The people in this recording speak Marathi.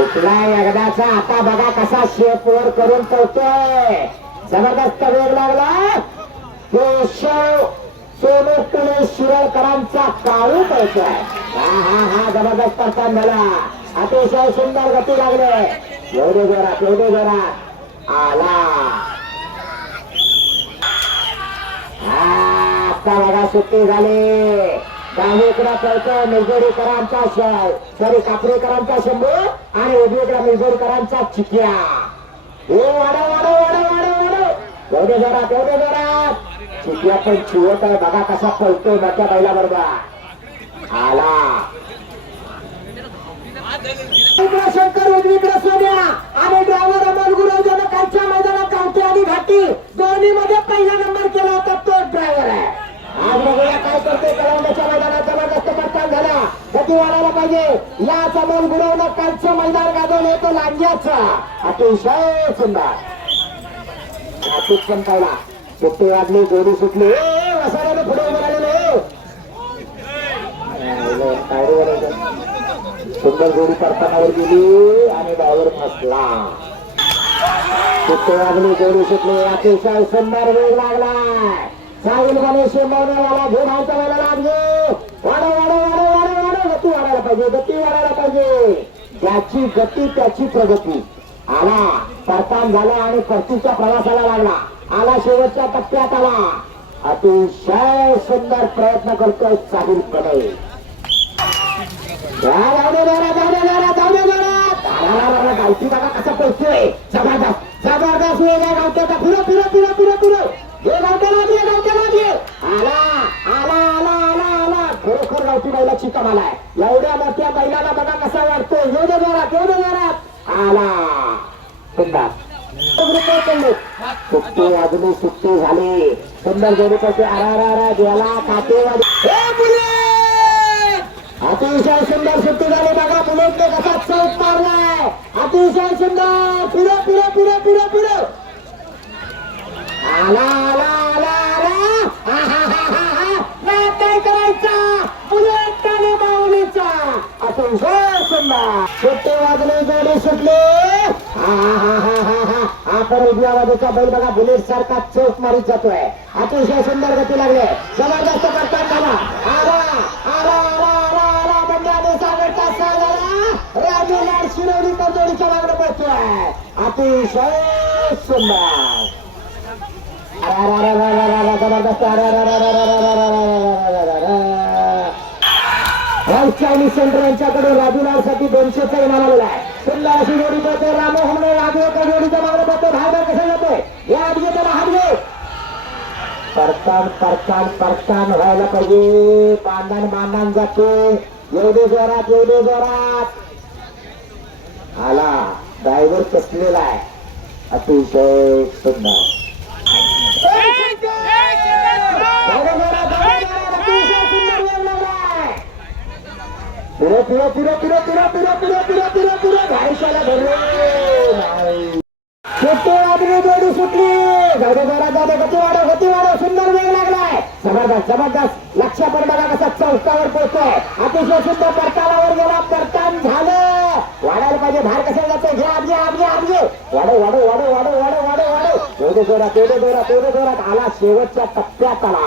उठलाय एकदाचा. आता बघा कसा शेप वर करून पळतोय. जबरदस्त वेग लागला. केशव सोनोटणे शिरळकरांचा काळू पळतोय. हा हा हा जबरदस्त प्रस्थान झाला. अतिशय सुंदर गती लागले. एवढे जोरात आला. आता बघा सुट्टी झाली. डावीकडे पळतोय निर्जोडीकरांचा सॉरी कापरेकरांचा शंभू आणि उजवीकडे निर्जोडीकरांचा चिक्या. हे वाढव वाढव वाढव वाढव वाढव. एवढे जोरात चिक्या पण चिवट आहे. बघा कसा पळतोय मोठ्या बैला बरोबर. आला शंकर उजवीकडे सोन्या आणि ड्रायव्हर अमोल गुरव ज्यानं कालच्या मैदानात गावठी आणि घाटी दोन्ही मध्ये पहिला नंबर केला होता तो ड्रायव्हर आहे. आज बघूया काय करते. कलांड्याच्या मैदानात जबरदस्त प्रस्थान झाला. गती वाढायला पाहिजे. याच अमोल गुरवनं कालचं मैदान गाजवलं होतं लांज्याचं. अतिशय सुंदर पण पाहिला. सुट्टी वाजली जोडी सुटली. वसाड्याने पुढे उभं राहिलेलं. सुंदर जोडी करताना वर गेली आणि डायव्हर फसला. सुट्टी वाजली जोडी सुटली. अतिशय सुंदर वेग लागलाय. साहिल गणेश मौनवाला घेऊन आमच्या वेळेला लागले. वाढव वाढव वाढव वाढव वाढव. गती वाढायला पाहिजे. ज्याची गती त्याची प्रगती. आला परतान झाला आणि परतीच्या प्रवासाला लागला. आला शेवटच्या टप्प्यात आला. अतिशय सुंदर प्रयत्न करतोय साहिल गणेश. गावठी बघा कसा पोहोचतोय. जबरदस्त वेग आहे गावठ्याचा. पुरं हे गावठ्याला आला आला आला आला आला. खरोखर गावठी बैलाची कमाल आहे. एवढ्या मोठ्या बैलाला बघा कसा वाटतोय. एवढं जोरात आला. सुंदर सुट्टी झाली. सुंदर जोडी पैसे आरा गेला काटेवाडी. अतिशय सुंदर सुट्टी झाली. बघा बुलेटने कसा चौक मारलाय. अतिशय सुंदर. पुढे आला आला आला आला. काय करायचा बुलेट आणि माऊलीचा. अतिशय सुंदर सुट्टी वाजली. जोडी सुटली. आपण उजव्या बाजूचा बैल बघा बुलेट सारखा चौक मारीत जातोय. अतिशय सुंदर गती लागले. जबरदस्त करतात झाला. आला आला आला आला बंड्याने सागरचा सागरा राजूलाल शिरोडीकर जोडीच्या मागणं पडतोय. अतिशय सुंदर जबरदस्त. चायनीज सेंटर यांच्याकडे राजूलाल साठी 200चा इनाम आलेला आहे. सुंदर अशी जोडी पडते. रामोहन राजूच्या जोडीच्या मागणं पडतो. भाग कसं जातोय या अभिनेत्याला हात घे. परतान व्हायला पाहिजे. बांधण जाते. एवढे जोरात आला. ड्रायव्हर कसलेला आहे. अतिशय सुंदर भाईशाला जोडी सुटली. गती वाढव. सुंदर वेग लागलाय. जबरदस्त लक्ष पण बघा कसा चौकावर पोहोचतोय. अतिशय सुंदर परतालावर गेला. परतान झालं. वाढायला पाहिजे. भार कसा जातोय. घे वाढव. एवढे जोरात आला. शेवटच्या टप्प्यात आला.